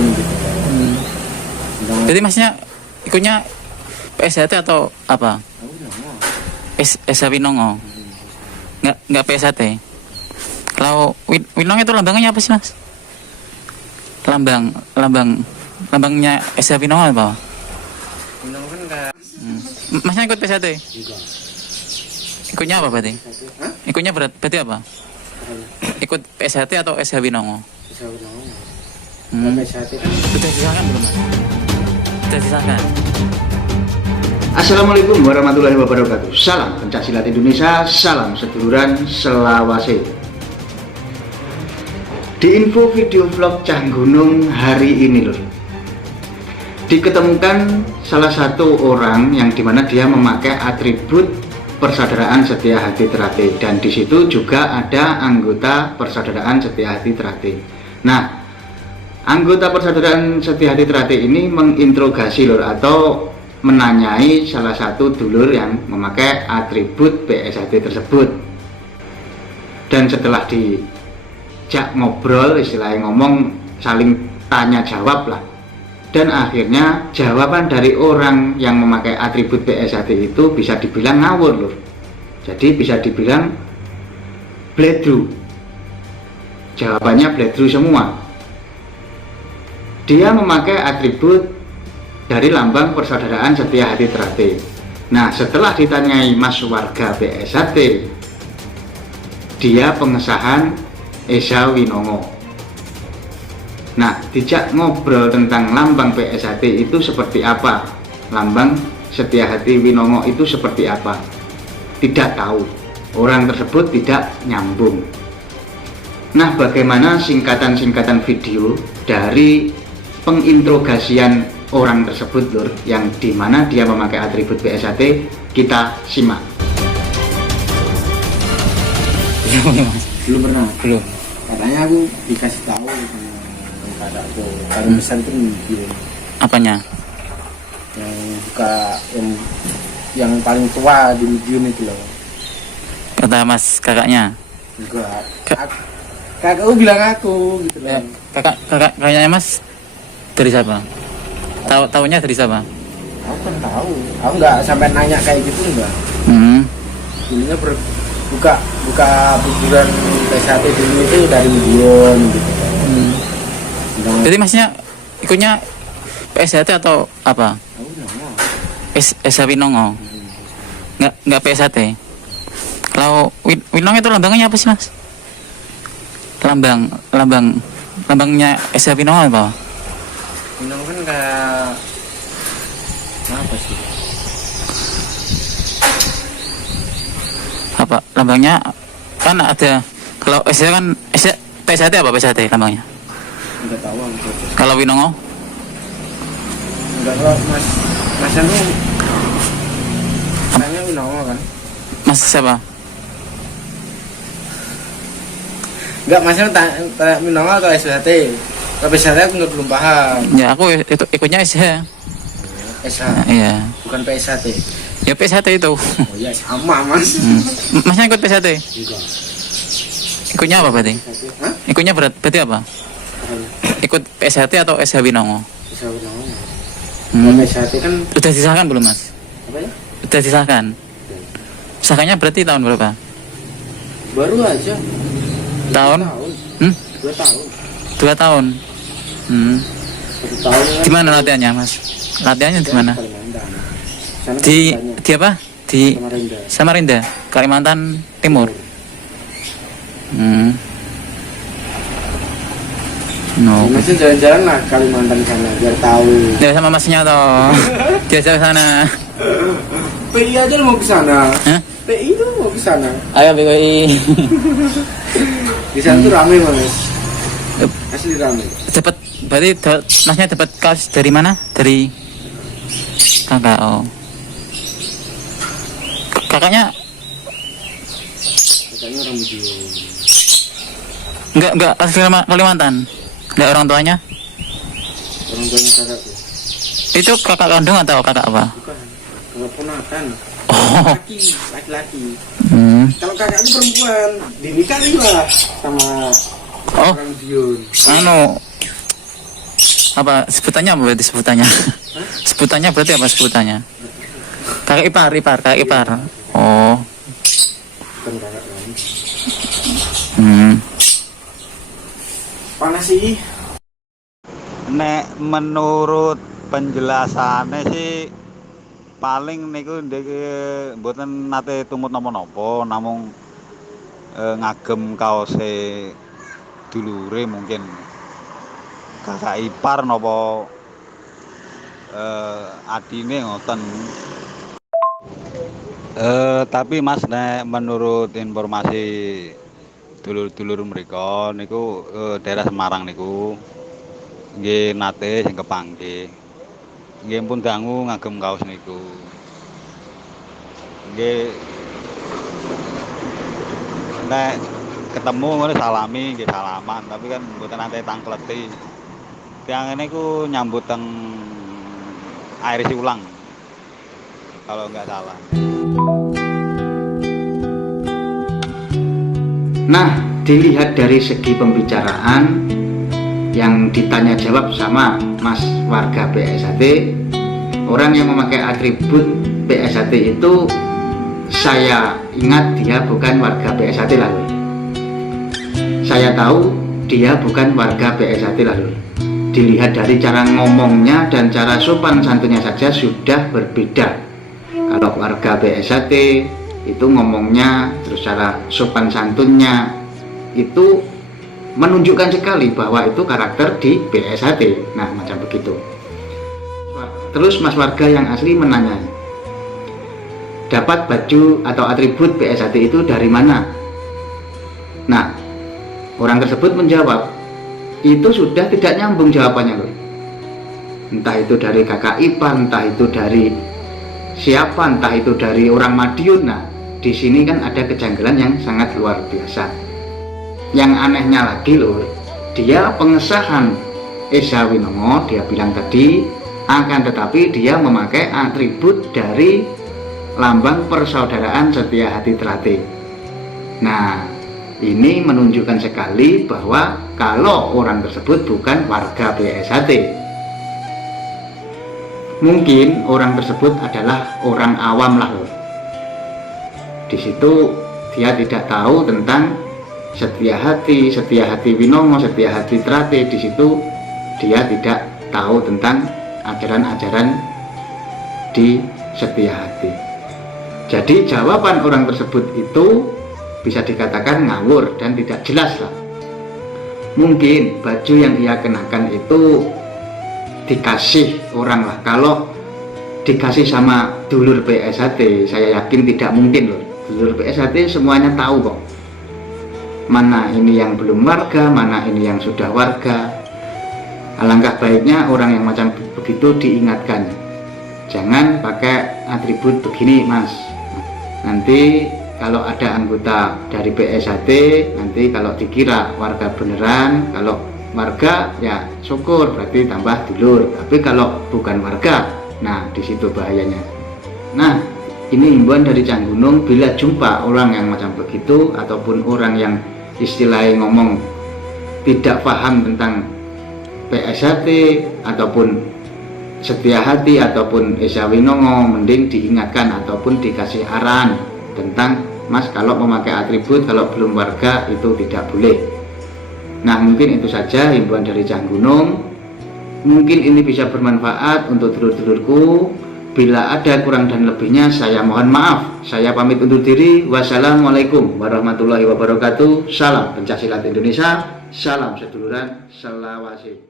Madiun gitu. Jadi masnya ikutnya PSHT atau apa? SH Winongo. Nggak PSHT. Kalau Winongo itu lambangnya apa sih, Mas? Lambangnya SH Winongo apa? Winongo kan kayak Masnya ikut PSHT? enggak. Ikutnya apa berarti? Hah? Ikutnya berarti apa? Ikut PSHT atau SH Winongo? Bisa Winongo. Sudah disahkan belum, Mas? Sudah disahkan. Assalamualaikum warahmatullahi wabarakatuh. Salam pencaksilat Indonesia, salam seduluran selawase. Di info video vlog Cah Gunung hari ini lho, diketemukan salah satu orang yang dimana dia memakai atribut Persaudaraan Setia Hati Trate, dan di situ juga ada anggota Persaudaraan Setia Hati Trate. Nah, anggota Persaudaraan Setia Hati Trate ini menginterogasi lho, atau menanyai salah satu dulur yang memakai atribut PSHT tersebut. Dan setelah dijak ngobrol, istilahnya ngomong, saling tanya jawab lah, dan akhirnya jawaban dari orang yang memakai atribut PSHT itu bisa dibilang ngawur loh. Jadi bisa dibilang bledru. Jawabannya bledru semua. Dia memakai atribut dari lambang Persaudaraan Setia Hati Trate. Nah, setelah ditanyai Mas warga PSHT, dia pengesahan SH Winongo. Nah, dijak ngobrol tentang lambang PSHT itu seperti apa, lambang Setia Hati Winongo itu seperti apa, tidak tahu. Orang tersebut tidak nyambung. Nah, bagaimana singkatan-singkatan video dari penginterogasian orang tersebut lur, yang dimana dia memakai atribut PSHT, kita simak. Belum pernah. Belum. Katanya aku dikasih tahu sama kakakku. Paling besar itu Madiun. Apanya? Yang buka yang paling tua di Madiun itu loh. Kata Mas kakaknya. Enggak. Kakakku bilang aku gitu loh. Kakaknya Mas dari siapa? Tahunya dari siapa? Aku kan tahu. Aku nggak sampai nanya kayak gitu enggak. Dulunya buka kuburan PSHT dulu itu dari Madiun gitu. Jadi Masnya ikutnya PSHT atau apa? Aku bilang SH Winongo. Nggak PSHT. Kalau Winongo itu lambangnya apa sih, Mas? Lambangnya SH Winongo apa? Winongo kan kayak apa sih? Apa lambangnya? Kan ada, kalau SH kan PSHT apa PSHT lambangnya? Enggak tahu aku. Kalau Winongo? Enggak, kalau Mas Anu tanya Winongo kan? Mas siapa? Enggak, Mas Anu tanya Winongo atau SHT? Kalau SHT aku belum paham. Ya aku itu ikutnya SH. SH, Iya. bukan PSHT. Ya PSHT itu. Oh iya, sama Mas. Masnya ikut PSHT? Enggak. Ikutnya apa berarti? Hah? Ikutnya berarti apa? Ikut PSHT atau SH Winongo? SH Winongo. Kalau PSHT kan Sudah disahkan belum, Mas? apa ya? Sudah disahkan. Sahkannya berarti tahun berapa? Baru aja. Tahun? 2 tahun. 2 tahun. 1 tahun kan. Di mana latihannya, Mas? Latihannya di mana? Kalimantan. Sana kan Di banyak. apa? Di Samarinda. Samarinda, Kalimantan Timur. No. Masih jalan-jalan lah Kalimantan sana biar tahu. Ya sama Masnya toh. Diajak ke sana. PI aja mau ke sana. Hah? PI itu mau ke sana. Ayo BKI. Di sana tuh rame Mas. Asli rame. Dapat berarti Masnya dapat kaos dari mana? Dari kakak. Oh. Kakaknya Katanya orang Madiun. enggak asli Kalimantan. Enggak orang tuanya? Orang tuanya kakakku. Itu kakak kandung atau kakak apa? Bukan. Kakak ponakan. Oh. Laki-laki. Kalau kakakku perempuan, dinikahin lah sama Oh. orang Madiun. Anu Apa sebutannya apa berarti sebutannya? Sebutannya berarti apa sebutannya? Kakak ipar. Oh. Bukan kakak kami. Panas sih. Nek menurut penjelasannya sih paling niku mboten nate tumut napa-napa, namung ngagem kaose dulure mungkin kakak ipar napa adine ngoten. Tapi Mas, nek menurut informasi dulur-dulur mereka niku daerah Semarang niku nggih nate sing kepanggih. Nggih pun dangu ngagem kaos niku. Nggih nek ketemu ngono salami nggih salaman, tapi kan mboten nate tangkleti. Tiyang niku nyambut teng air isi ulang. Kalau nggak salah. Nah, dilihat dari segi pembicaraan yang ditanya jawab sama Mas warga PSAT, orang yang memakai atribut PSAT itu saya ingat dia bukan warga PSAT lalu. Saya tahu dia bukan warga PSAT lalu. Dilihat dari cara ngomongnya dan cara sopan santunnya saja sudah berbeda. Kalau warga PSAT itu ngomongnya terus cara sopan santunnya itu menunjukkan sekali bahwa itu karakter di PSAT. Nah, macam begitu. Terus Mas warga yang asli menanya, dapat baju atau atribut PSAT itu dari mana? Nah, orang tersebut menjawab, itu sudah tidak nyambung jawabannya loh. Entah itu dari kakak ipar, entah itu dari siapa, entah itu dari orang Madiun. Nah, di sini kan ada kejanggalan yang sangat luar biasa. Yang anehnya lagi loh, dia pengesahan Esa Winongo, dia bilang tadi, akan tetapi dia memakai atribut dari lambang persaudaraan Setia Hati Trate. Nah, ini menunjukkan sekali bahwa kalau orang tersebut bukan warga PSAT. Mungkin orang tersebut adalah orang awam lah loh. Di situ dia tidak tahu tentang Setia Hati Winongo, Setia Hati Trate. Di situ dia tidak tahu tentang ajaran-ajaran di Setia Hati. Jadi jawaban orang tersebut itu bisa dikatakan ngawur dan tidak jelas lah. Mungkin baju yang ia kenakan itu dikasih orang lah. Kalau dikasih sama dulur PSAT, saya yakin tidak mungkin loh. Dulur PSAT semuanya tahu kok, mana ini yang belum warga, mana ini yang sudah warga. Alangkah baiknya orang yang macam begitu diingatkan, jangan pakai atribut begini mas. Nanti kalau ada anggota dari PSAT, nanti kalau dikira warga beneran, kalau warga ya syukur berarti tambah dulur, tapi kalau bukan warga, nah di situ bahayanya. Nah, ini himbauan dari Cang Gunung, bila jumpa orang yang macam begitu ataupun orang yang istilahnya ngomong tidak paham tentang PSAT ataupun Setia Hati ataupun Esa Winongo, mending diingatkan ataupun dikasih arahan tentang mas kalau memakai atribut kalau belum warga itu tidak boleh. Nah, mungkin itu saja himbauan dari Cang Gunung. Mungkin ini bisa bermanfaat untuk dulur-dulurku. Bila ada kurang dan lebihnya saya mohon maaf. Saya pamit undur diri. Wassalamualaikum warahmatullahi wabarakatuh. Salam Pencaksilat Indonesia. Salam seduluran. Selawase.